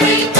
திங்கள்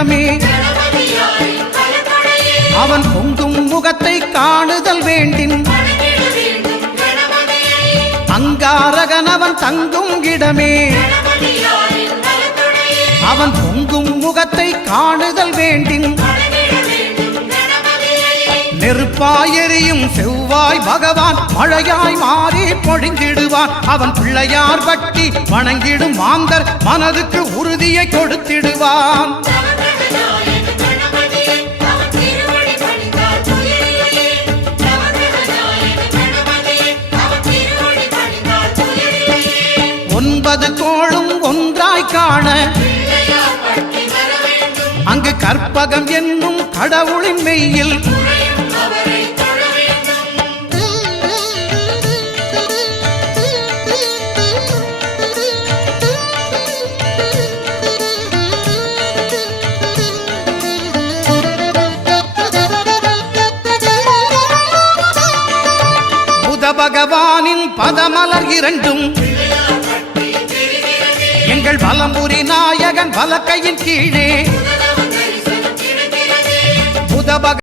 தங்கும் அவன் பொங்கும் முகத்தை காணுதல் வேண்டின். அங்காரகனவன் தங்கும் இடமே. அவன் பொங்கும் முகத்தை காணுதல் வேண்டின். நெருப்பாயெரியும் செவ்வாய் பகவான் மழையாய் மாறி பொழிந்திடுவான். அவன் பிள்ளையார் பட்டி வணங்கிடும் மாந்தர் மனதுக்கு உறுதியை கொடுத்திடுவான். காண. அங்கு கற்பகம் என்னும் கடவுளின் மெய்யில். பகவானின் பதமலர் இரண்டும் எங்கள் வலம்புரி நாயகன் வலக்கையின் கீழே. புத பக